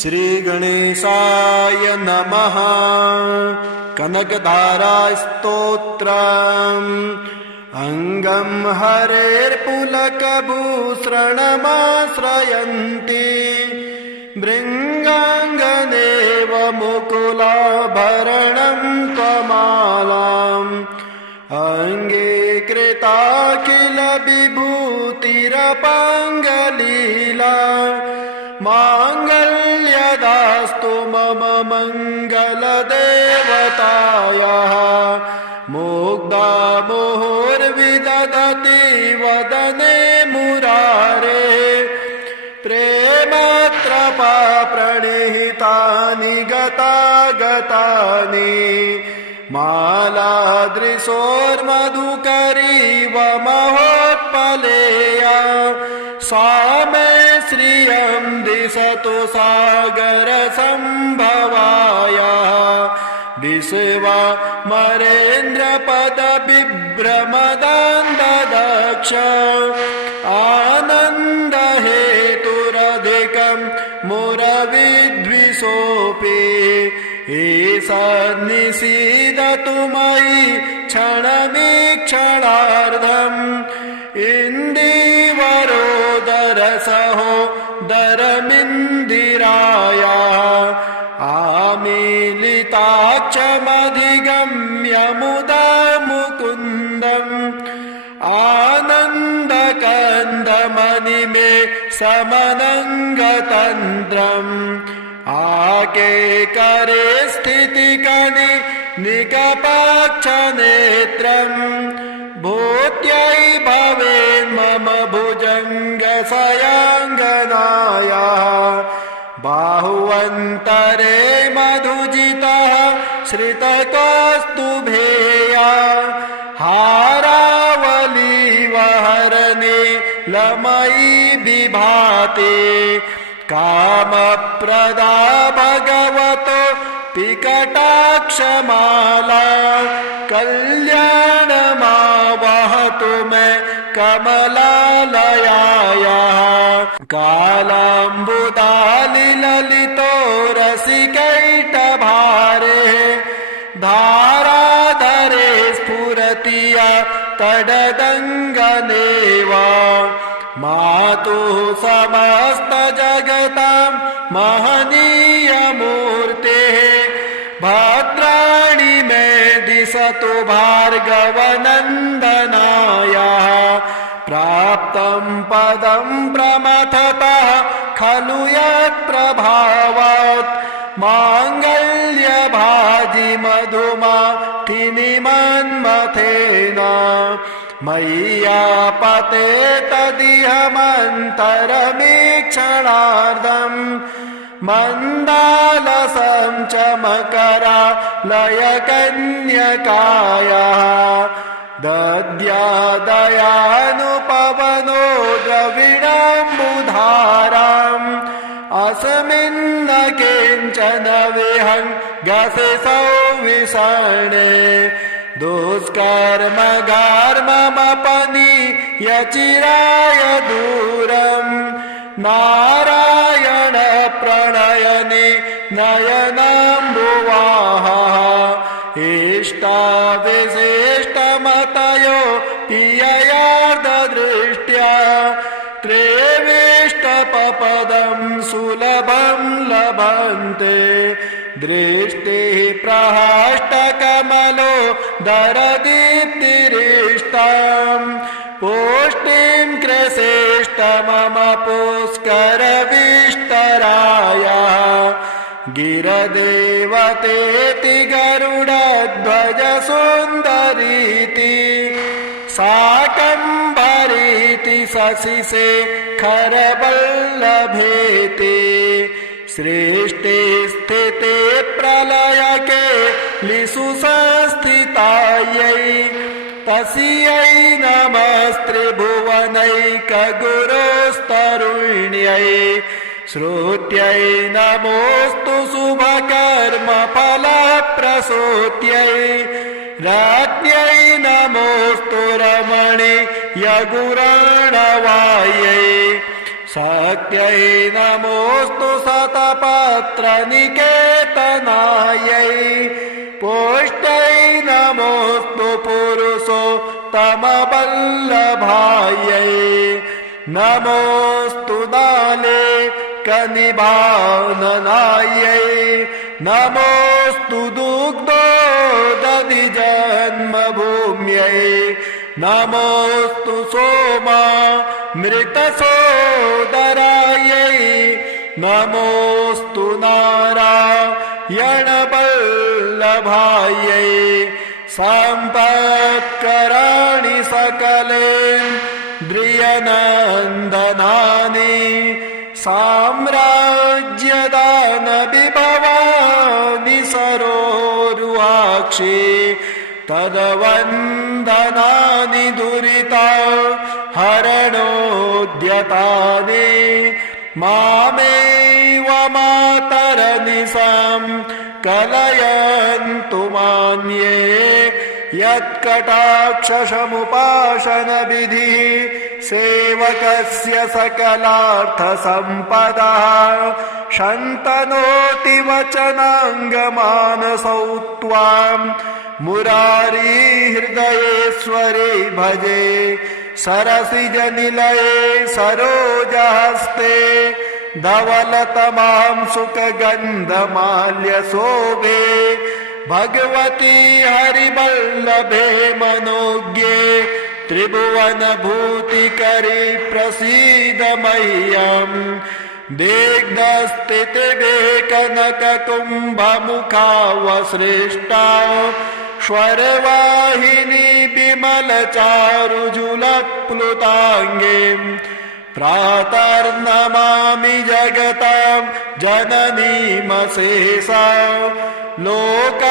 श्रीगणेशाय नमः। कनकधारास्तोत्रम्। अङ्गं हरेर्पुलकभूषणमाश्रयन्ति भृङ्गाङ्गनेव मुकुलाभरणं त्वमालाम् अङ्गीकृताखिल विभूतिरपाङ्गलीला माङ्गल्यदास्तु मम मङ्गलदेवतायाः मुग्धा मुहुर्विदधति वदने मुरारे प्रेमत्रपा प्रणिहितानि गतागतानि मालादृशोर्मधुकरीव महोत्पलेया सा मे श्रियं दिशतु सागरसम्भवायाः विश्वमरेन्द्रपदविभ्रमदान्ददक्ष आनन्दहेतुरधिकं मुरविद्विषोऽपि ईषन्निषीदतु मयि क्षणमीक्षणार्धम् इन्दीवरोदरसहोदरमिन्दिरायाः आमीलिताक्षमधिगम्य मुदा मुकुन्दम् आनन्दकन्दमणिमे समनङ्गतन्त्रम् आकेकरे स्थितिकनि निकपाक्षनेत्रम् भूत्यै भवेन्मम भुजङ्गशयाङ्गनायाः बाहुवन्तरे मधुजितः श्रितकौस्तुभेया हारावलीवहरणे लमयी विभाते कामप्रदा भगवतो पिकटाक्षमाला कल्याणमावहतु मे कमलालयायाः कालाम्बुदालिललितो रसिकैटभारे धाराधरे स्फुरतिया तडदङ्गनेवा मातुः समस्तजगतां महनीयमूर्तेः भद्राणि मे दिशतु भार्गवनन्दनायाः प्राप्तं पदं प्रमथतः खलु यत्प्रभावात् माङ्गल्यभाजि मधुमाथिनि मन्मथेन मय्यापते तदिहमन्तरमीक्षणार्धम् मन्दालसं च मकरालयकन्यकायाः दद्यादयानुपवनो द्रविडाम्बुधाराम् अस्मिन्न किञ्चन विहङ्गसि सौविषणे दुष्कर्मगार्ममपनीयचिराय दूरम् नारायण प्रणयनि नयनाम्बुवाः इष्टाविशिष्टमतयो पिययार्धदृष्ट्या त्रेविष्टपपदं सुलभं लभन्ते दृष्टिः प्रहष्टकमलो दरदीप्तिरिष्टाम् पुष्टिं कृषेष्ट मम पुष्करविष्टरायाः गिरदेवतेति गरुडध्वज सुन्दरीति शाकम्भरीति शशिशेखरवल्लभेति सृष्टि स्थिते प्रलयके लिषु संस्थितायै तस्यै नमस्त्रिभुवनैकगुरोस्तरुण्यै श्रुत्यै नमोऽस्तु शुभकर्मफलप्रसूत्यै राज्ञै नमोऽस्तु रमणीयगुराणवायै शक्त्यै नमोऽस्तु शतपत्रनिकेतनायै पुष्ट्यै नमोऽस्तु पुरुषोत्तमवल्लभायै नमोऽस्तु नालेकनिभाननायै नमोऽस्तु दुग्धोदधिजन्मभूम्यै नमोऽस्तु सोमामृतसोदरायै नमोऽस्तु नारायणवल्लभायै सम्पत्कराणि सकलेन्द्रियनन्दनानि साम्राज्यदानविभवानि सरोरुहाक्षि तद्वन्दनानि दुरिता हरणोद्यतानि मामेव मातरनिशां कलयन्तु मान्ये यत्कटाक्षसमुपासनविधिः सेवकस्य सकलार्थसम्पदः शन्तनोति वचनाङ्गमानसौ त्वां मुरारी हृदयेश्वरे भजे सरसिजनिलये सरोजहस्ते धवलतमां सुखगन्धमाल्यशोभे भगवती हरिवल्लभे मनोज्ञे त्रिभुवनभूतिकरी प्रसीद मह्यम् दिग्धस्थितिभे कनककुम्भमुखावसृष्टा स्वरवाहिनी विमलचारुजुलप्लुताङ्गीं प्रातर्नमामि जगतां जननीमशेषां लोकाधिनाथगृहिणी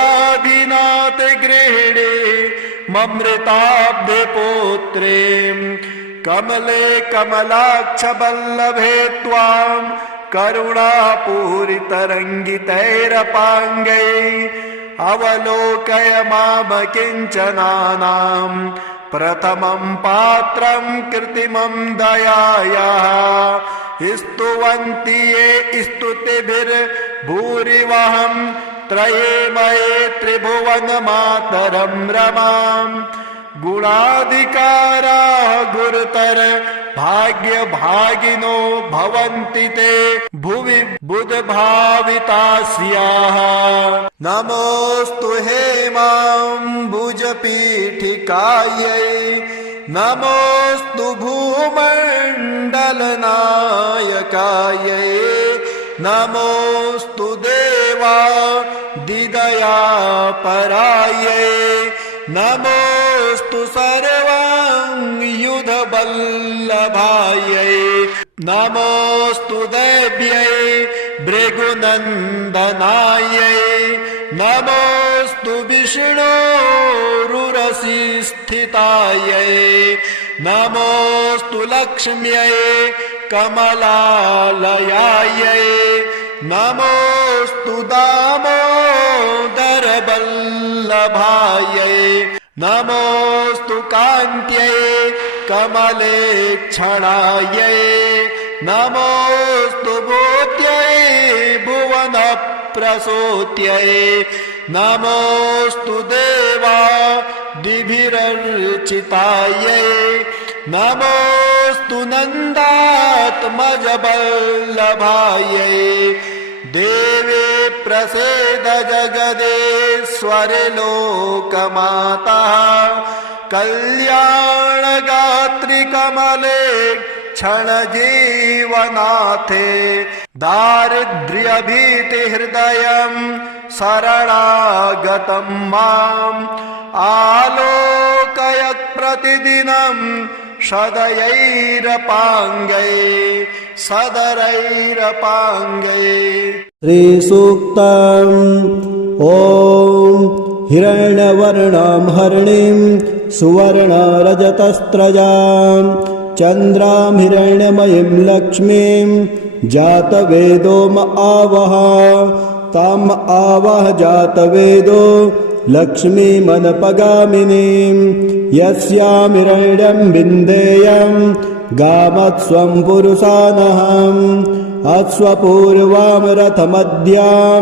ममृताब्धिपुत्रीं कमले कमलाक्षवल्लभे त्वां करुणापूरितरङ्गितैरपाङ्गैः अवलोकय मामकिञ्चनानां प्रथमं पात्रं कृत्रिमं दयायाः स्तुवन्ति ये स्तुतिभिर्भूरिवहं त्रयेमये त्रिभुवनमातरं रमाम् गुणाधिकाराः गुरुतर भाग्यभागिनो भवन्ति ते भुवि बुधभावितास्याः नमोऽस्तु हेमाम्बुजपीठिकायै नमोऽस्तु भूमण्डलनायकायै नमोऽस्तु देवादिदयापरायै नमोऽस्तु सर्वाङ्गयुधवल्लभायै नमोऽस्तु देव्यै भृगुनन्दनायै नमोऽस्तु विष्णोरुरसिस्थितायै नमोऽस्तु लक्ष्म्यै कमलालयायै नमोऽस्तु दामोदरवल्लभायै नमोऽस्तु कान्त्यै कमलेक्षणायै नमोऽस्तु भूत्यै भुवनप्रसूत्यै नमोऽस्तु देवादिभिरर्चितायै नमोऽस्तु नन्दात्मजवल्लभायै देवे प्रसीद जगदेश्वरे लोकमाता कल्याणगात्रि कमले क्षणजीवनाथे दारिद्र्यभीतिहृदयं शरणागतं माम् आलोकय प्रतिदिनं सदयैरपाङ्गै सदरैरपाङ्गै श्रीसूक्तम् ॐ हिरण्यवर्णां हरिणीं सुवर्णरजतस्रजां चन्द्रां हिरण्यमयीं लक्ष्मीं जातवेदो आवह ताम् आवह जातवेदो लक्ष्मीमनपगामिनीं यस्यां हिरण्यं विन्देयं गामत्स्वं पुरुषानहम् अश्वपूर्वां रथमद्यां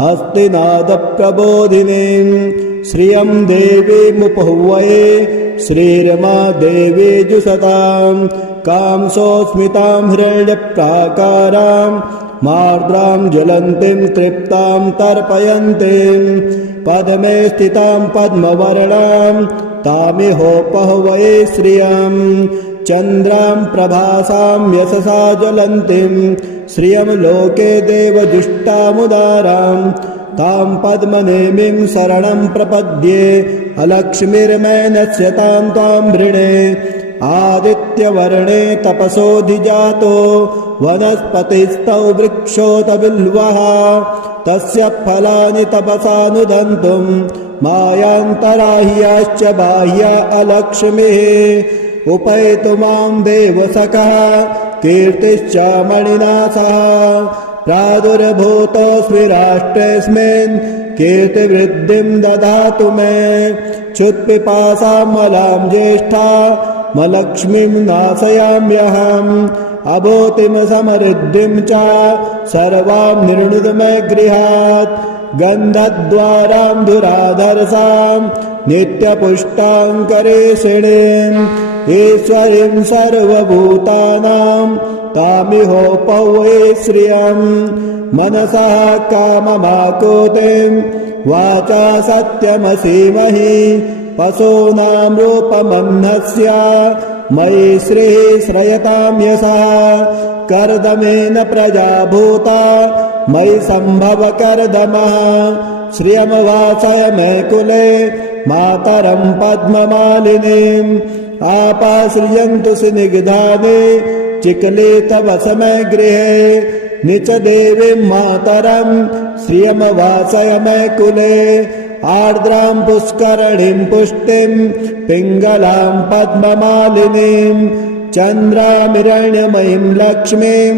हस्तिनादप्रबोधिनीं श्रियं देवीमुपहुवये श्रीरमा देवी जुषतां कांसोऽस्मितां हिरण्यप्राकारां मार्द्रां ज्वलन्तीं तृप्तां तर्पयन्तीं पद्मे स्थितां पद्मवर्णां तामिहोपहुवये श्रियं चन्द्रां प्रभासां यशसा ज्वलन्तीं श्रियं लोके देवजुष्टामुदारां तां पद्मनेमिं शरणं प्रपद्ये अलक्ष्मीर्मैनस्य तां त्वां वृणे आदित्यवर्णे तपसोऽधिजातो वनस्पतिस्तौ वृक्षोत बिल्वः तस्य फलानि तपसानुदन्तुं मायान्तराह्याश्च बाह्या अलक्ष्मीः उपैतु मां देवसखः कीर्तिश्च मणिना सह प्रादुर्भूतोऽस्मि राष्ट्रेऽस्मिन् कीर्तिवृद्धिं ददातु मे क्षुत्पिपासामलां ज्येष्ठामलक्ष्मीं नाशयाम्यहम् अभूतिं समृद्धिं च सर्वां निर्णुद मे गृहात् गन्धद्वारां धुराधरसां नित्यपुष्टाङ्करेषिणीम् ईश्वरीं सर्वभूतानां तामिहोपहुवये श्रियं मनसः काममाकुतिं वाचा सत्यमसीमहि पशूनां रूपमह्नस्य मयि श्रीः श्रयतां यशः कर्दमेन प्रजा भूता मयि सम्भव कर्दमः श्रियं वासय मे कुले मातरं पद्ममालिनीम् आपाश्रियन्तु स्निग्धानि चिकले तव समय गृहे निच देवीं मातरं श्रियं वासय मे कुले आर्द्रां पुष्करणीं पुष्टिं पिङ्गलां पद्ममालिनीं चन्द्रामिरण्यमयीं लक्ष्मीं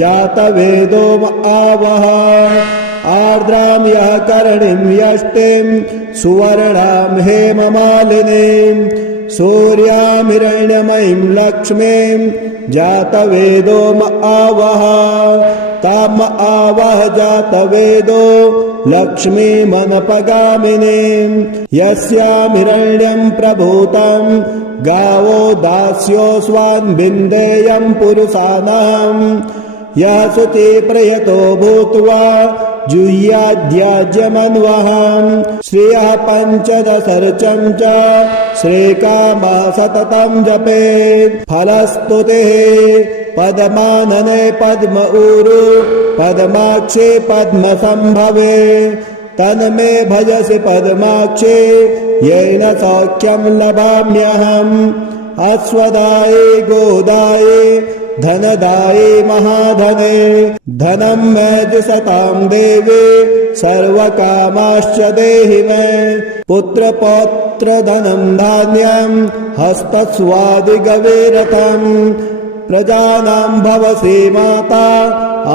जातवेदो आवह आर्द्रां यः करणीं यष्टिं सुवर्णां हेममालिनीं सूर्यामिरण्यमयीं लक्ष्मीं जातवेदो आवह ताम आवह जातवेदो लक्ष्मीमनपगामिनीं यस्यामिरण्यं प्रभूतं गावो दास्योऽस्वान् बिन्देयं पुरुषाणां यः शुचिप्रयतो भूत्वा जुह्याद्याज्यमन्वहम् श्रियः पञ्चदशर्चं च श्रीकामः सततं जपेत् फलस्तुतिः पद्मानने पद्म ऊरु पद्माक्षे पद्मसम्भवे तन्मे भजसि पद्माक्षे येन सौख्यं लभाम्यहम् अश्वदाये गोदाये धनदाये महाधने धनं मे जुषतां देवे सर्वकामाश्च देहि मे पुत्रपौत्रधनं धान्यं हस्तस्वादिगवेरथम् प्रजानां भवसि माता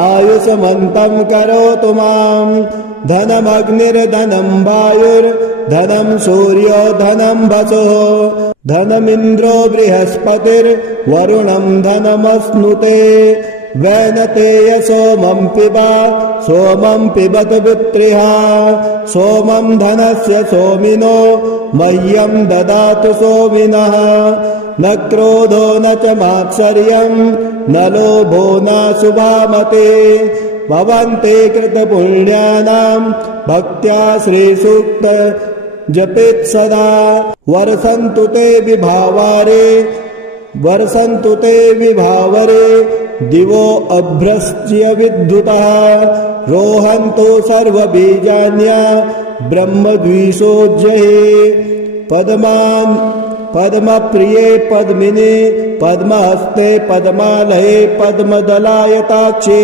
आयुष्मन्तं करोतु मां धनमग्निर्धनं वायुर्धनं सूर्यो धनं वसुः धनमिन्द्रो बृहस्पतिर्वरुणं धनमश्नुते वैनतेय सोमं पिबत पुत्रिः सोमं धनस्य सोमिनो मह्यं ददातु सोमिनः न क्रोधो न च मात्सर्यं न लोभो न शुभामते भवन्ते कृतपुण्यानां भक्त्या श्रीसूक्त जपेत् सदा वर्षन्तु ते विभावरे दिवो अभ्रस्य विद्युतः रोहन्तु सर्वबीजान्य ब्रह्मद्विषोज्जये पद्मप्रिये पद्मिने पद्महस्ते पद्मालये पद्मदलायताक्षे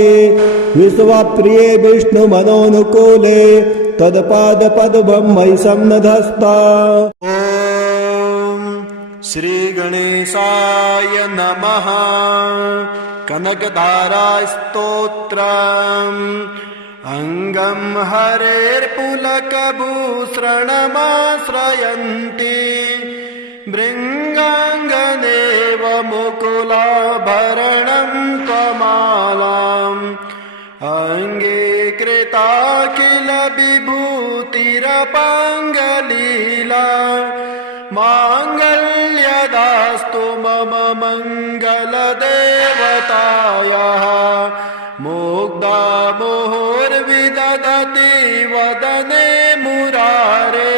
विश्वप्रिये विष्णुमनोनुकूले तत्पादपद्मं मयि सन्नधस्ता। ॐ श्रीगणेशाय नमः। कनकधारास्तोत्रम् अङ्गं हरेर्पुलकभूषणमाश्रयन्ति भृङ्गाङ्गनेव मुकुलाभरणं त्वमालाम् अङ्गीकृताखिल विभूतिरपाङ्गलीला माङ्गल्यदास्तु मम मङ्गलदेवतायाः मुग्धा मुहुर्विदधति वदने मुरारे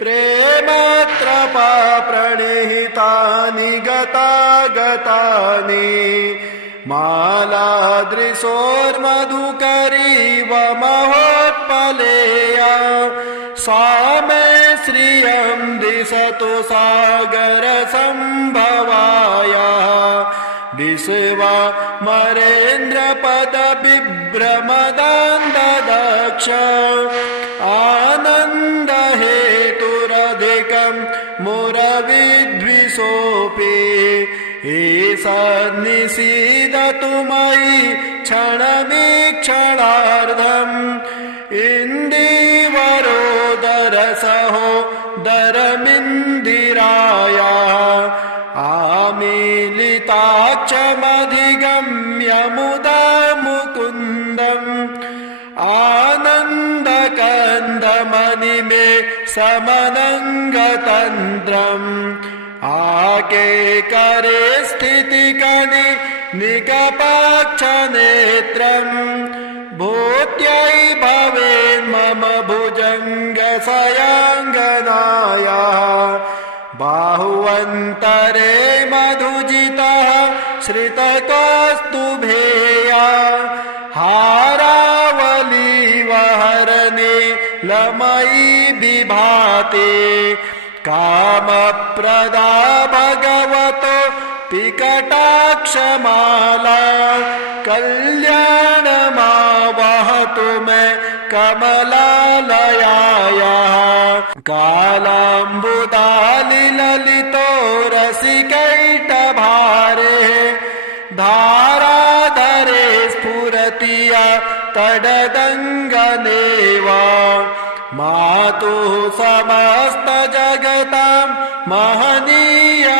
प्रेमत्रपा प्रणिहितानि गतागतानि मालादृशोर्मधुकरीव महोत्पलेया सा मे श्रियं दिशतु सागरसम्भवायाः विश्वमरेन्द्रपदविभ्रमदान्ददक्ष आनन्दहेतुरधिकं मुरविद्विषोऽपि ईषन्निषीदतु मयि क्षणमीक्षणार्धम् इन्दीवरोदरसहोदरमिन्दिरायाः आमीलिताक्षमधिगम्य मुदा मुकुन्दम् आनन्दकन्दमणिमे समनङ्गतन्त्रम् आकेकरे स्थितिकनि निकपाक्षनेत्रम् भूत्यै भवेन्मम भुजङ्गशयाङ्गनायाः बाहुवन्तरे मधुजितः श्रितकौस्तुभेया हारावलीवहरणे लमयी विभाते कामप्रदा भगवतो पिकटाक्षमाला कल्याणमावहतु मे कमलालयायाः कालाम्बुदालिललितो रसिकैटभारे धाराधरे स्फुरति या तडदङ्गनेव मातुः समस्तजगतां महनीयमूर्तेः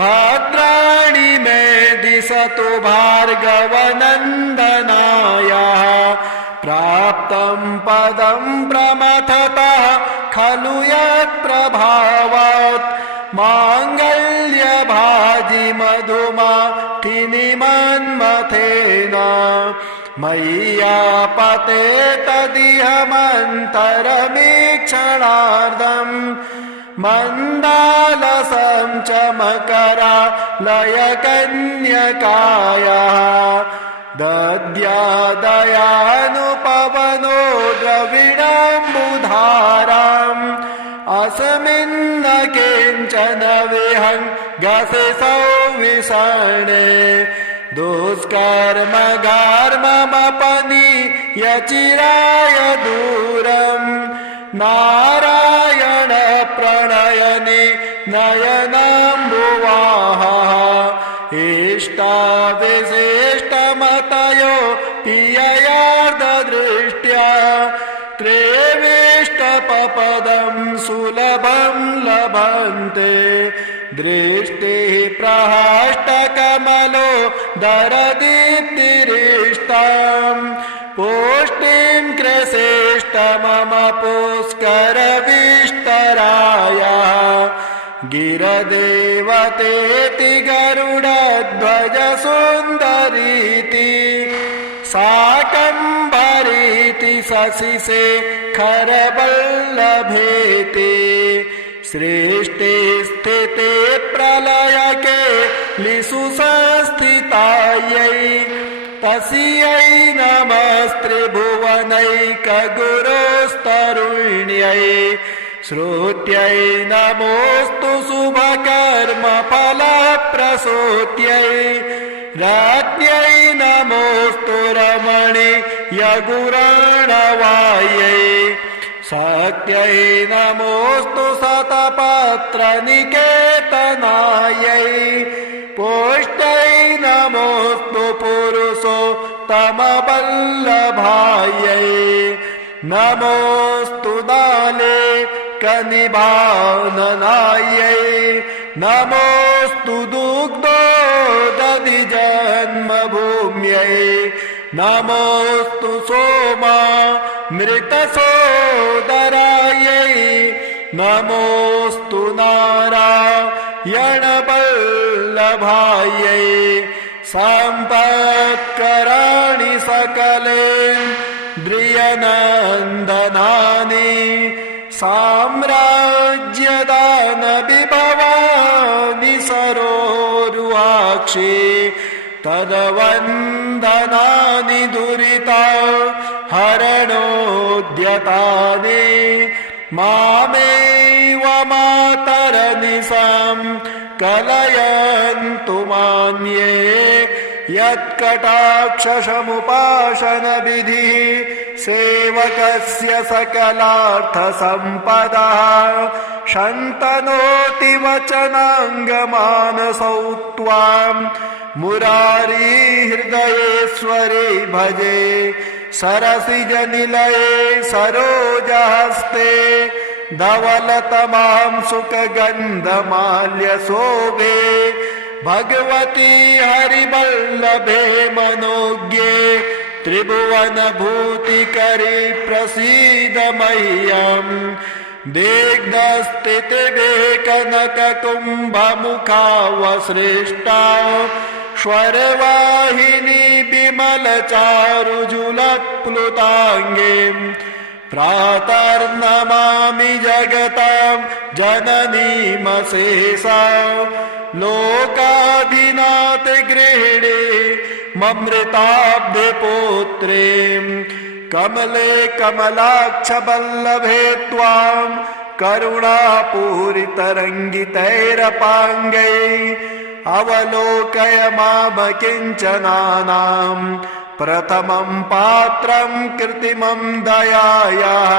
भद्राणि मे दिशतु भार्गवनन्दनायाः प्राप्तं पदं प्रमथतः खलु यत्प्रभावात् माङ्गल्यभाजि मधुमाथिनि मन्मथेन मय्यापते तदिहमन्तरमीक्षणार्धम् मन्दालसं च मकरालयकन्यकायाः दद्यादयानुपवनो द्रविडाम्बुधाराम् अस्मिन्न किञ्चन विहङ्गसि सौविषणे दुष्कर्मगार्ममपनीयचिराय दूरम् नारायण प्रणयनि नयनाम्बुवाः इष्टाविशिष्टमतयो पिययार्धदृष्ट्या त्रेविष्टपपदं सुलभं लभन्ते दृष्टिः प्रहष्टकमलो दरदीप्तिरिष्टाम् पुष्टिं कृशेष्ट मम पुष्करविष्टरायाः गिरदेवतेति गरुडध्वज सुन्दरीति शाकम्भरीति शशिशेखरवल्लभेति सृष्टि स्थिते प्रलयके लिषु संस्थितायै तस्यै नमस्त्रिभुवनैकगुरोस्तरुण्यै श्रुत्यै नमोऽस्तु शुभकर्मफलप्रसूत्यै राज्ञै नमोऽस्तु रमणीयगुराणवायै शक्त्यै नमोऽस्तु शतपत्रनिकेतनायै पुष्ट्यै नमोऽस्तु पुरुषोत्तमवल्लभायै नमोऽस्तु दाले कनिभाननायै नमोऽस्तु दुग्धोदधि जन्मभूम्यै नमोऽस्तु सोमामृतसोदरायै नमोऽस्तु नारायणवल्लभायै सम्पत्कराणि सकलेन्द्रियनन्दनानि साम्राज्यदानविभवानि सरोरुहाक्षि तदवन्दनानि दुरिता हरणोद्यतानि मामेव मातरनिशं कलयन्तु मान्ये यत्कटाक्षसमुपासनविधिः सेवकस्य सकलार्थसम्पदः शन्तनोति वचनाङ्गमानसौ त्वां मुरारी हृदयेश्वरे भजे सरसिजनिलये सरोजहस्ते धवलतमां सुखगन्धमाल्यशोभे भगवती हरिवल्लभे मनोज्ञे त्रिभुवनभूतिकरी प्रसीद मह्यम् दिग्धस्थितिभे कनककुम्भमुखावसृष्टा स्वरवाहिनी विमलचारुजुलप्लुताङ्गीम् प्रातर्नमामि जगतां जननीमशेषा लोकाधिनाथगृहिणी ममृताब्धिपुत्रीं कमले कमलाक्षवल्लभे त्वां करुणापूरितरङ्गितैरपाङ्गैः अवलोकय मामकिञ्चनानां प्रथमं पात्रं कृत्रिमं दयायाः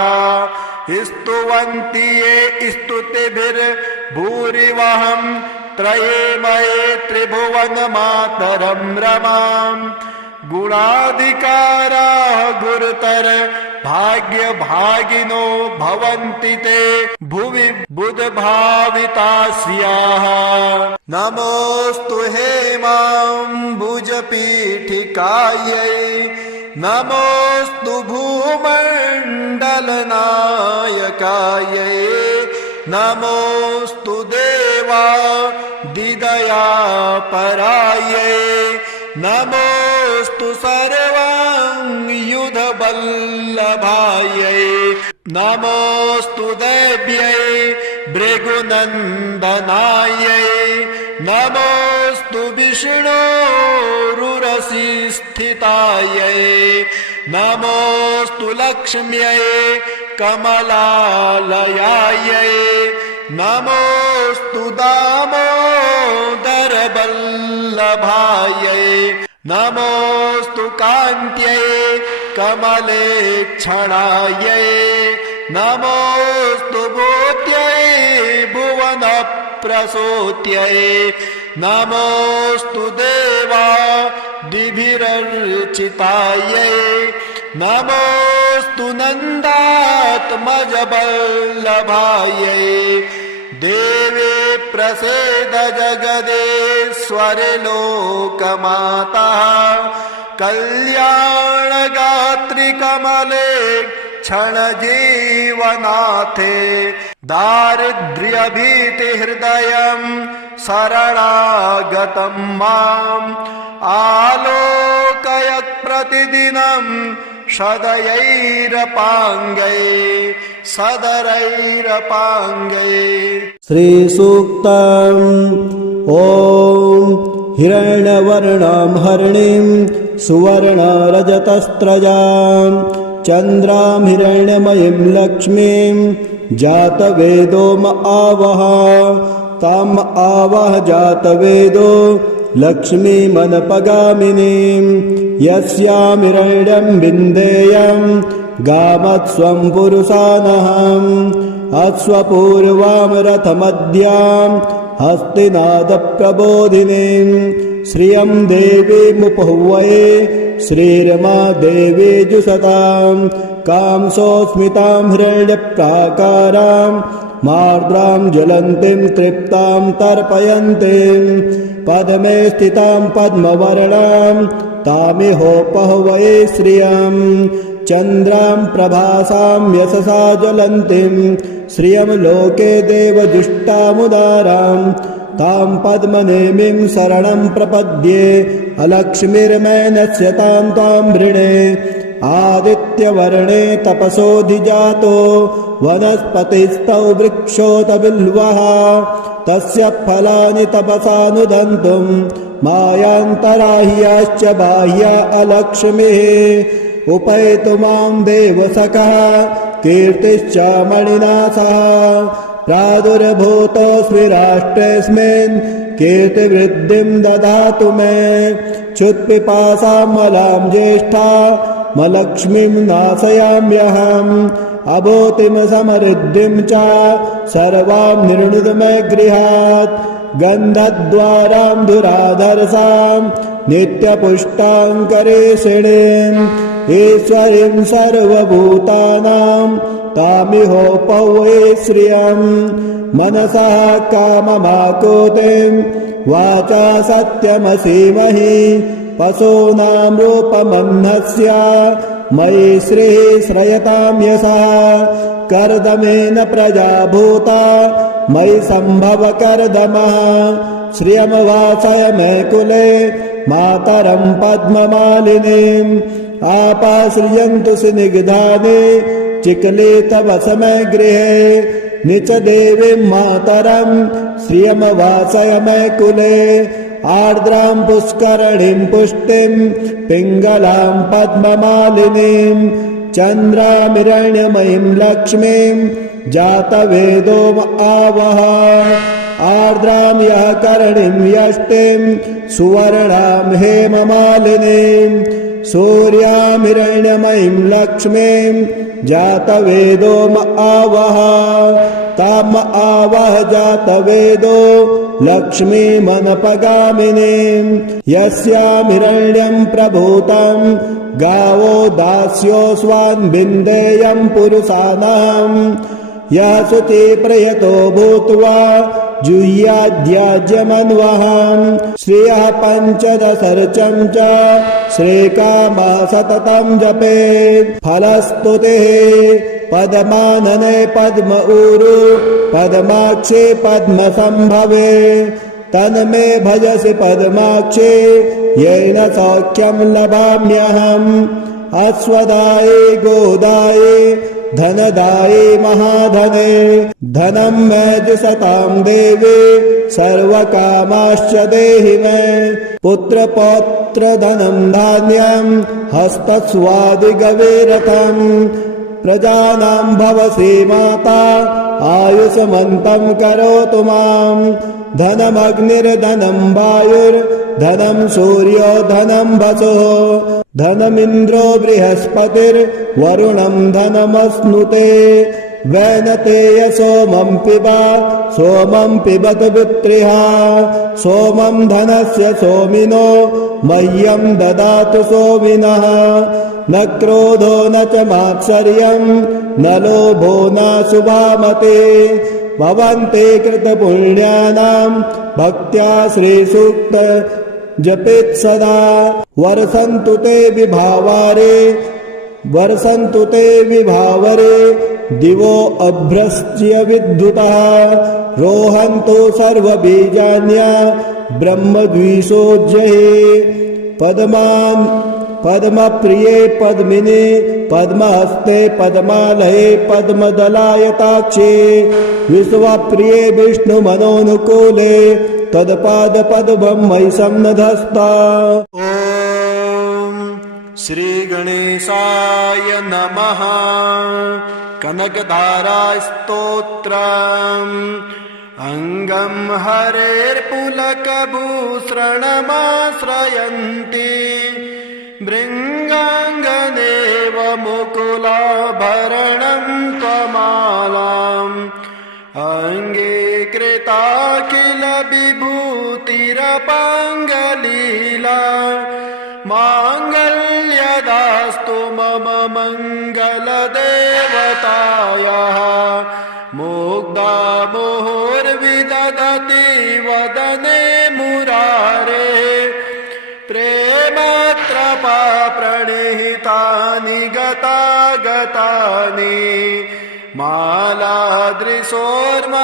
स्तुवन्ति ये स्तुतिभिर्भूरिवहं त्रयेमये त्रिभुवनमातरं रमां गुणाधिकाराः गुरुतर भाग्यभागिनो भवन्ति ते भुवि बुधभावितास्याः नमोऽस्तु हेमाम्बुजपीठिकायै नमोऽस्तु भूमण्डलनायकायै नमोऽस्तु देवादिदयापरायै नमोऽस्तु सर्वाङ्गयुधवल्लभायै नमोऽस्तु देव्यै भृगुनन्दनायै नमोऽस्तु विष्णोरुरसिस्थितायै नमोऽस्तु लक्ष्म्यै कमलालयायै नमोऽस्तु दामोदरवल्लभायै नमोऽस्तु कान्त्यै कमलेक्षणायै नमोऽस्तु भूत्यै भुवनप्रसूत्यै नमोऽस्तु देवादिभिरर्चितायै नमोऽस्तु नन्दात्मजवल्लभायै देवे प्रसीद जगदेश्वरि लोकमाता कल्याणगात्रि कमले क्षणजीवनाथे दारिद्र्यभीतिहृदयं शरणागतं माम् आलोकयत् प्रतिदिनं सदरैरपाङ्गै श्रीसूक्तम् ॐ हिरण्यवर्णां हरिणीं सुवर्णरजतस्रजां चन्द्रां हिरण्यमयीं लक्ष्मीं जातवेदो आवह ताम् आवह जातवेदो लक्ष्मीमनपगामिनीं यस्यां हिरण्यं विन्देयं गामत्स्वं पुरुषानहम् अश्वपूर्वां रथमद्यां हस्तिनादप्रबोधिनीं श्रियं देवीमुपहुवये श्रीरमा देवी जुषतां कांसोऽस्मितां हिरण्यप्राकारां मार्द्रां ज्वलन्तीं तृप्तां तर्पयन्तीं पद्मे स्थितां पद्मवर्णां तामिहोपहवये श्रियं चन्द्रां प्रभासां यशसा ज्वलन्तीं श्रियं लोके देवजुष्टामुदारां तां पद्मनेमिं शरणं प्रपद्ये अलक्ष्मीर्मैनस्य तां त्वां वृणे आदित्यवर्णे तपसोऽधिजातो वनस्पतिस्तौ वृक्षोत बिल्वः तस्य फलानि तपसानुदन्तुं मायान्तराह्याश्च बाह्या अलक्ष्मीः उपैतु मां देवसखः कीर्तिश्च मणिना सह प्रादुर्भूतोऽस्मि राष्ट्रेऽस्मिन् कीर्तिवृद्धिं ददातु मे क्षुत्पिपासामलां ज्येष्ठामलक्ष्मीं नाशयाम्यहम् अभूतिं समृद्धिं च सर्वां निर्णुद मे गृहात् गन्धद्वारां धुराधरसां नित्यपुष्टाङ्करेषिणीम् ईश्वरीं सर्वभूतानां तामिहोपहवे श्रियं मनसः काममाकुतिं वाचा सत्यमसीमहि पशूनां रूपमन्नस्य मयि श्रीः श्रयतां यशः कर्दमेन प्रजा भूता मयि सम्भव कर्दमः श्रियमवासय मे कुले मातरं पद्ममालिनीम् आपाश्रियन्तु स्निग्धानि चिकले तव समय गृहे निच देवीं मातरं श्रियमवासय मे कुले आर्द्रां पुष्करणीं पुष्टिं पिङ्गलां पद्ममालिनीं चन्द्रामिरण्यमयीं लक्ष्मीं जातवेदो आवह आर्द्रां यः करणीं यष्टिं सुवर्णां हेममालिनीं सूर्यामिरण्यमयीं लक्ष्मीं जातवेदो आवह ताम आवह जातवेदो लक्ष्मीमनपगामिनीं यस्यामिरण्यं प्रभूतं गावो दास्योऽस्वान् विन्देयं पुरुषाणां यः शुचिप्रयतो भूत्वा जुह्याद्याज्यमन्वहं श्रियः पञ्चदशर्चं च श्रीकामः सततं जपेत् फलस्तुतिः पद्मानने पद्म ऊरु पद्माक्षे पद्मसम्भवे तन्मे भजसि पद्माक्षे येन सौख्यं लभाम्यहम् अश्वदाये गोदाये धनदाये महाधने धनं मे जुषतां देवे सर्वकामाश्च देहि मे पुत्रपौत्रधनं धान्यं हस्तस्वादिगवेरथम् प्रजानां भवसि माता आयुष्मन्तं करोतु मां धनमग्निर्धनं वायुर्धनं सूर्यो धनं वसुः धनमिन्द्रो बृहस्पतिर्वरुणं धनमश्नुते वैनतेय सोमं पिबत पुत्रिः सोमं धनस्य सोमिनो मह्यं ददातु सोमिनः न क्रोधो न च मात्सर्यं न लोभो न शुभामते भवन्ते कृतपुण्यानां भक्त्या श्रीसूक्त जपेत् सदा वर्षन्तु ते विभावरे दिवो अभ्रश्च्य विद्युतः रोहन्तु सर्वबीजान्या ब्रह्मद्विषोज्जये पद्मप्रिये पद्मिने पद्महस्ते पद्मालये पद्मदलायताक्षे विश्वप्रिये विष्णुमनोनुकूले तत्पादपद्मं मयि सन्नधस्ता। ॐ श्रीगणेशाय नमः। कनकधारास्तोत्रम् अङ्गं हरेर्पुलकभूषणमाश्रयन्ति भृङ्गाङ्गनेव मुकुलाभरणं त्वमालाम् अङ्गे कृताखिल विभूतिरपाङ्गलीला माङ्गल्यदास्तु मम मङ्गलदेवतायाः मुग्धा मुहुर्विदधति वदने मुरारे प्रेमत्रपा प्रणिहितानि गतागतानि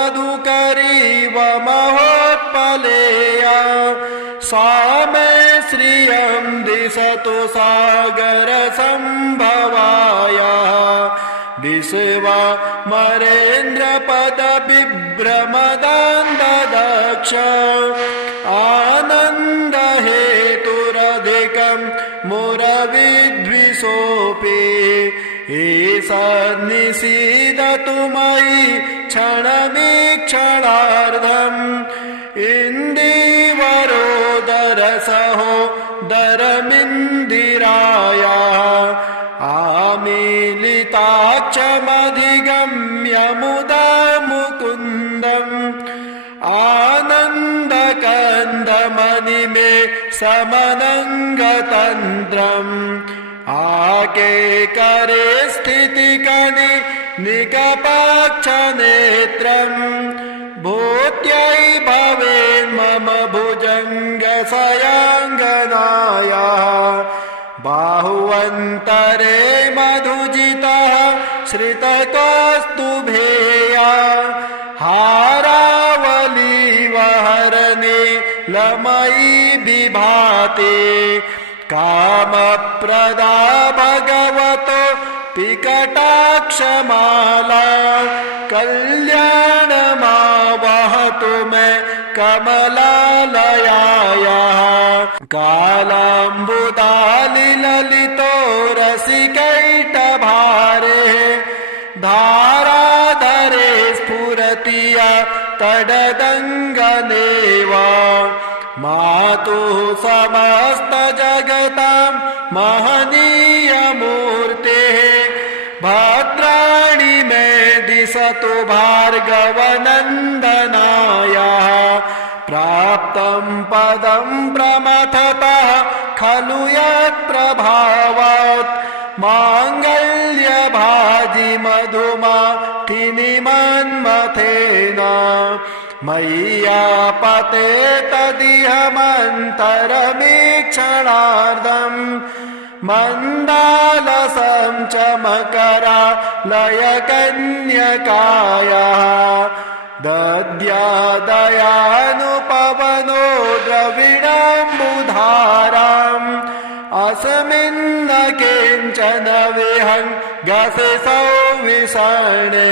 मालादृशोर्मधुकरीव महोत्पलेया सा मे श्रियं दिशतु सागरसम्भवाया विश्वमरेन्द्रपदबिभ्रमदान्ददक्ष आनन्दहेतुरधिकं मुरविद्विषोऽपि ईषन्निषीदतु मयि क्षणमीक्षणार्धम् इन्दीवरोदरसहोदरमिन्दिराया आमीलिताक्षमधिगम्य मुदा मुकुन्दम् आनन्दकन्दमणिमे समनङ्गतन्त्रम् आकेकरे स्थितिकनि निकपाक्षनेत्रम् भूत्यै भवेन्मम भुजङ्गशयाङ्गनाया बाहुवन्तरे मधुजितः श्रितकौस्तुभेया हारावलीवहरणे लमयी विभाति कामप्रदा भगवतो पिकटाक्षमाला कल्याणमावहतु मे कमलालयाया कालाम्बुदालिललितो रसिकैटभारे धाराधरे स्फुरति या तडदङ्गनेवा मातुः समस्तजगतां महनीयमूर्तेः भद्राणि मे दिशतु भार्गवनन्दनाया प्राप्तं पदं प्रमथतः खलु यत्प्रभावात् माङ्गल्यभाजि मधुमाथिनि मन्मथेन मय्यापते तदिहमन्तरमीक्षणार्धम् मन्दालसं च मकरालयकन्यकाया दद्यादयानुपवनो द्रविणाम्बुधाराम् अस्मिन्न किञ्चन विहङ्गसि सौविषणे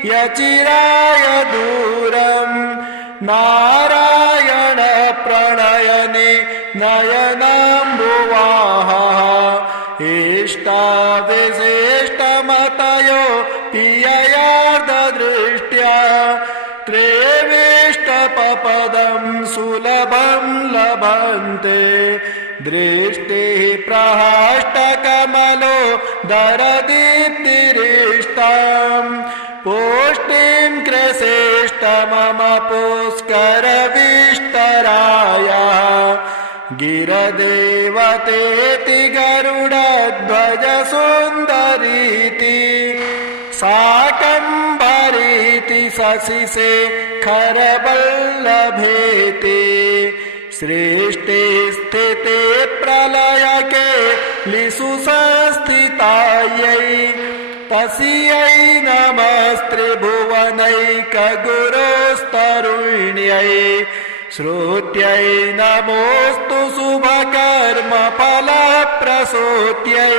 दुष्कर्मगार्ममपनीयचिराय दूरम् नारायण प्रणयनि नयनाम्बुवाः इष्टाविशिष्टमतयो पिययार्धदृष्ट्या त्रेविष्टपपदं सुलभं लभन्ते दृष्टिः प्रहष्टकमलो दरदीप्तिरिष्टाम् पुष्टिं कृशेष्ट मम पुष्करविष्टराया गिरदेवतेति गरुडध्वज सुन्दरीति शाकम्भरीति शशिशेखरवल्लभेति सृष्टि स्थिते प्रलयके लिषु संस्थितायै तस्यै नमस्त्रिभुवनैकगुरोस्तरुण्यै श्रुत्यै नमोऽस्तु शुभकर्मफलप्रसूत्यै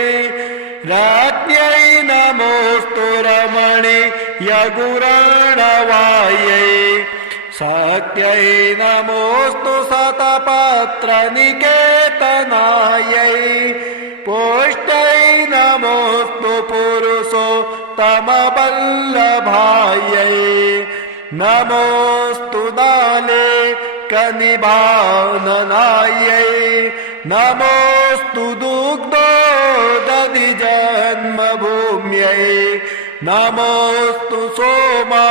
राज्ञै नमोऽस्तु रमणीयगुराणवायै शक्त्यै नमोऽस्तु शतपत्रनिकेतनायै पुष्ट्यै नमोऽस्तु पुरुषोत्तमवल्लभायै नमोऽस्तु दाले कनिभाननायै नमोऽस्तु दुग्धोदधिजन्मभूम्यै नमोऽस्तु सोमा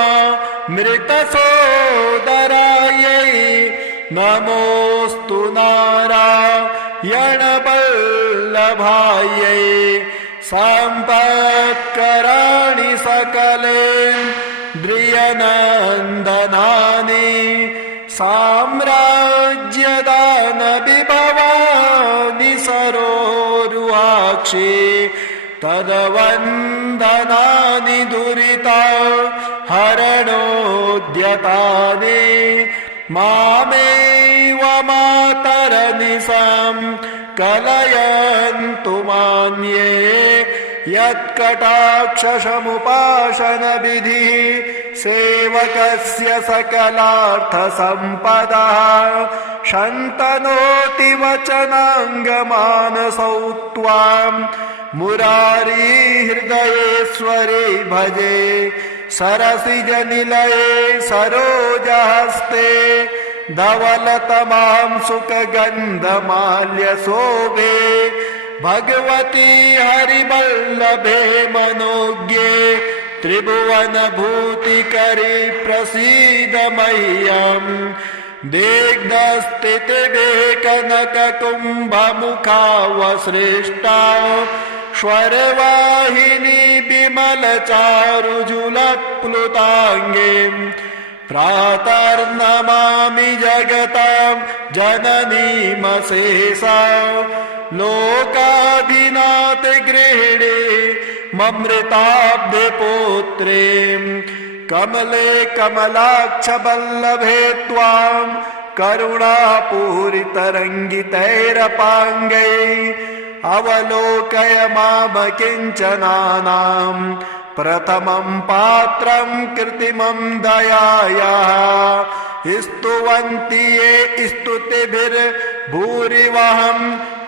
मृतसोदरायै नमोऽस्तु नारायणवल्लभायै सम्पत्कराणि सकलेन्द्रियनन्दनानि साम्राज्यदानविभवानि सरोरुहाक्षि तद्वन्दनानि दुरिता हरणोद्यतानि मामेव मातरनिशां कलयन्तु मान्ये यत्कटाक्षसमुपासनविधिः सेवकस्य सकलार्थसम्पदः शन्तनोति वचनाङ्गमानसौ त्वां मुरारी हृदयेश्वरे भजे सरसिजनिलये सरोजहस्ते धवलतमां सुखगन्धमाल्यशोभे भगवती हरिवल्लभे मनोज्ञे त्रिभुवनभूतिकरे प्रसीद मह्यम् दिग्धस्थितिभे कनककुम्भमुखावसृष्टा स्वरवाहिनी विमलचारुजुलप्लुताङ्गीं प्रातर्नमामि जगतां जननीमशेषां लोकाभिनाथगृहिणी ममृताब्धिपुत्रीं कमले कमलाक्षवल्लभे त्वां करुणापूरितरङ्गितैरपाङ्गैः अवलोकय माम किञ्चनानां प्रथमं पात्रं कृत्रिमं दयायाः स्तुवन्ति ये स्तुतिभिर्भूरिवहं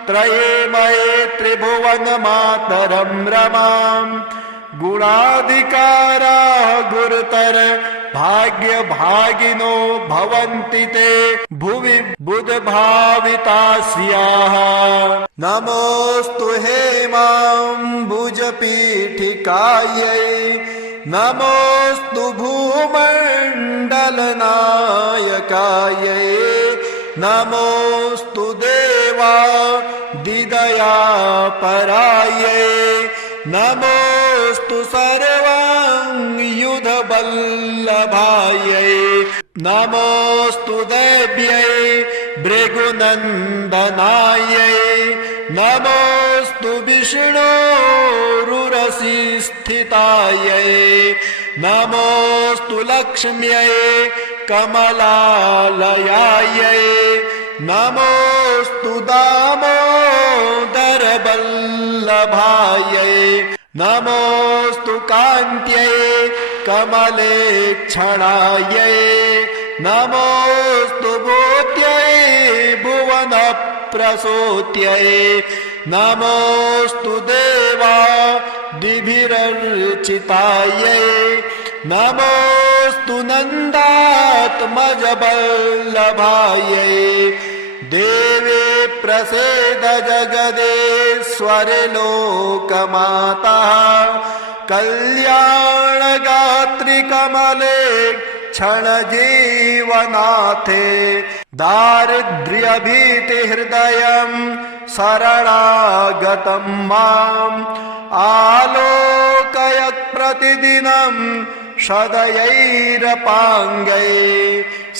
त्रयेमये त्रिभुवनमातरं रमां गुणाधिकाराः गुरुतर भाग्यभागिनो भवन्ति ते भुवि बुधभावितास्याः नमोऽस्तु हेमाम्बुजपीठिकायै नमोऽस्तु भूमण्डलनायकायै नमोऽस्तु देवादिदयापरायै नमोऽस्तु सर्वाङ्गयुधवल्लभायै नमोऽस्तु देव्यै भृगुनन्दनायै नमोऽस्तु विष्णोरुरसिस्थितायै नमोऽस्तु लक्ष्म्यै कमलालयायै नमोऽस्तु दामोदरवल्लभायै नमोऽस्तु कान्त्यै कमलेक्षणायै नमोऽस्तु भूत्यै भुवनप्रसूत्यै नमोऽस्तु देवादिभिरर्चितायै नमोऽस्तु नन्दात्मजवल्लभायै देवे प्रसीद जगदेश्वरे लोकमाता कल्याणगात्रि कमले क्षणजीवनाथे दारिद्र्यभीतिहृदयं शरणागतं माम् आलोकयत् प्रतिदिनं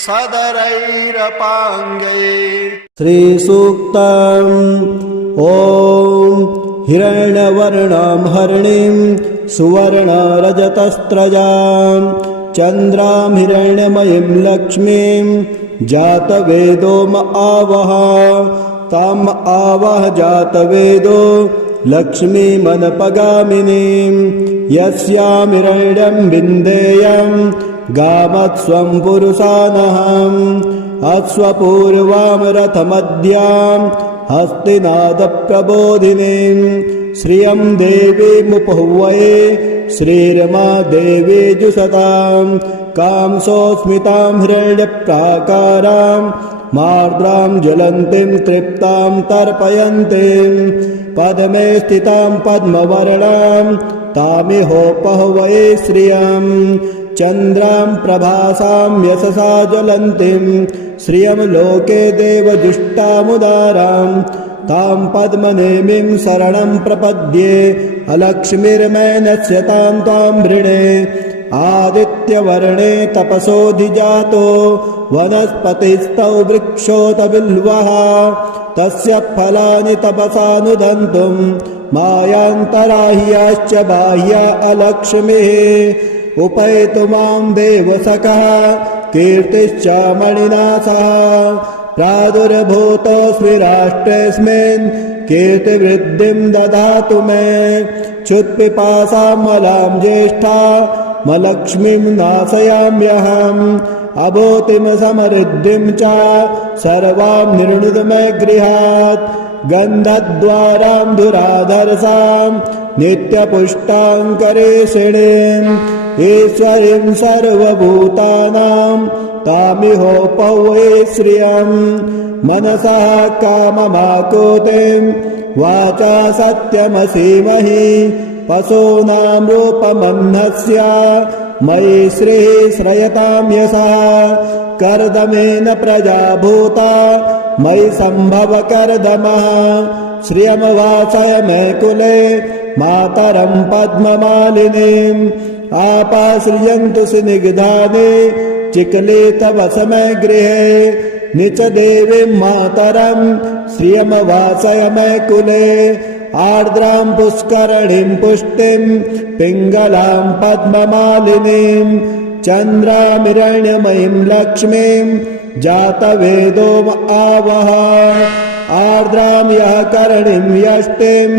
सदरैरपाङ्गै श्रीसूक्तम् ॐ हिरण्यवर्णां हरिणीं सुवर्णरजतस्रजां चन्द्रां हिरण्यमयीं लक्ष्मीं जातवेदो आवह ताम् आवह जातवेदो लक्ष्मीमनपगामिनीं यस्यां हिरण्यं विन्देयं गामत्स्वं पुरुषानहम् अश्वपूर्वां रथमद्यां हस्तिनादप्रबोधिनीं श्रियं देवीमुपहुवये श्रीरमा देवी जुषतां कांसोऽस्मितां हिरण्यप्राकारां मार्द्रां ज्वलन्तीं तृप्तां तर्पयन्तीं पद्मे स्थितां पद्मवर्णां तामिहोपहुवये श्रियं चन्द्रां प्रभासां यशसा ज्वलन्तीं श्रियं लोके देवजुष्टामुदारां तां पद्मनेमिं शरणं प्रपद्ये अलक्ष्मीर्मैनस्य तां त्वां वृणे आदित्यवर्णे तपसोऽधिजातो वनस्पतिस्तौ वृक्षोत बिल्वः तस्य फलानि तपसानुदन्तुं मायान्तराह्याश्च बाह्या अलक्ष्मीः उपैतु मां देवसखः कीर्तिश्च मणिना सह प्रादुर्भूतोऽस्मि राष्ट्रेऽस्मिन् कीर्तिवृद्धिं ददातु मे क्षुत्पिपासामलां ज्येष्ठा मलक्ष्मीं नाशयाम्यहम् अभूतिं समृद्धिं च सर्वां निर्णुद मे गृहात् गन्धद्वारां धुराधरसां नित्यपुष्टाङ्करेषिणीम् ईश्वरीं सर्वभूतानां तामिहोपवै श्रियम् मनसः काममाकुतिं वाचा सत्यमसीमहि पशूनां रूपमन्नस्य मयि श्रीः श्रयतां यशः कर्दमेन प्रजा भूता मयि सम्भव कर्दमः श्रियमवासय मे कुले मातरं पद्ममालिनीम् आपाश्रियन्तु स्निग्धानि चिकले तव समय गृहे निच देवीं मातरं श्रियमवासय मे कुले आर्द्रां पुष्करणीं पुष्टिं पिङ्गलां पद्ममालिनीं चन्द्रामिरण्यमयीं लक्ष्मीं जातवेदो आवह आर्द्रां यः करणीं यष्टिं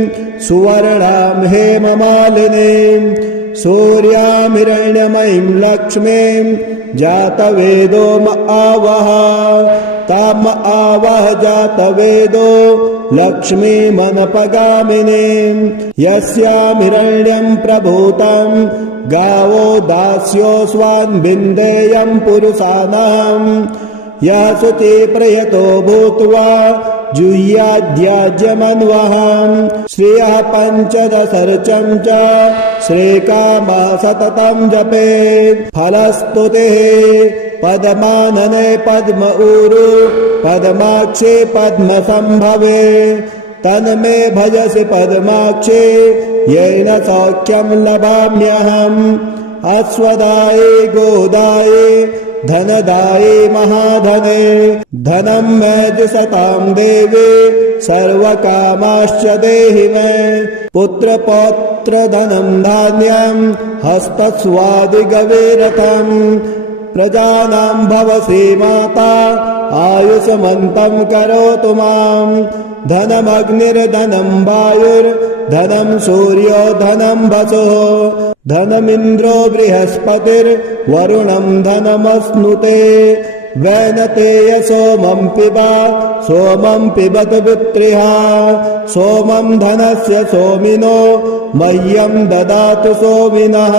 सुवर्णां हेममालिनीं सूर्यामिरण्यमयीं लक्ष्मीं जातवेदो आवह ताम आवह जातवेदो लक्ष्मीमनपगामिनीं यस्यामिरण्यं प्रभूतं गावो दास्योऽस्वान् विन्देयं पुरुषाणां यः शुचिप्रयतो भूत्वा जुह्याद्याज्यमन्वहम् श्रियः पञ्चदशर्चं च श्रीकामः सततं जपेत् फलस्तुतिः पद्मानने पद्म ऊरु पद्माक्षे पद्मसम्भवे तन्मे भजसि पद्माक्षे येन सौख्यं लभाम्यहम् अश्वदाये गोदाये धनदाये महाधने धनं मे जुषतां देवे सर्वकामाश्च देहि मे पुत्रपौत्रधनं धान्यं हस्तस्वादिगवेरथम् प्रजानां भवसि माता आयुष्मन्तं करोतु मां धनमग्निर्धनं वायुर्धनं सूर्यो धनं वसुः धनमिन्द्रो बृहस्पतिर्वरुणं धनमश्नुते वैनतेय सोमं पिबत पुत्रिः सोमं धनस्य सोमिनो मह्यं ददातु सोमिनः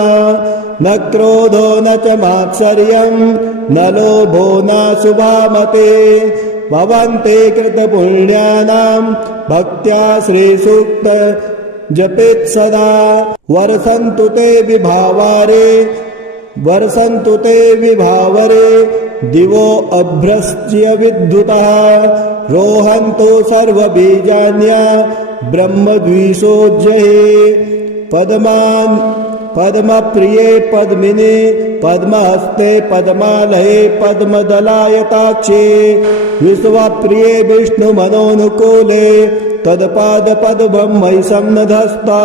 न क्रोधो न च मात्सर्यं न लोभो न शुभामते भवन्ते कृतपुण्यानां भक्त्या श्रीसूक्त जपेत् सदा वर्षन्तु ते विभावरे दिवो अभ्रस्य विद्युतः रोहन्तु सर्वबीजान्या ब्रह्मद्विषोज्जये पद्मप्रिये पद्मिने पद्महस्ते पद्मालये पद्मदलायताक्षे विश्वप्रिये विष्णुमनोनुकूले तत्पादपद्मं मयि सन्नधस्ता।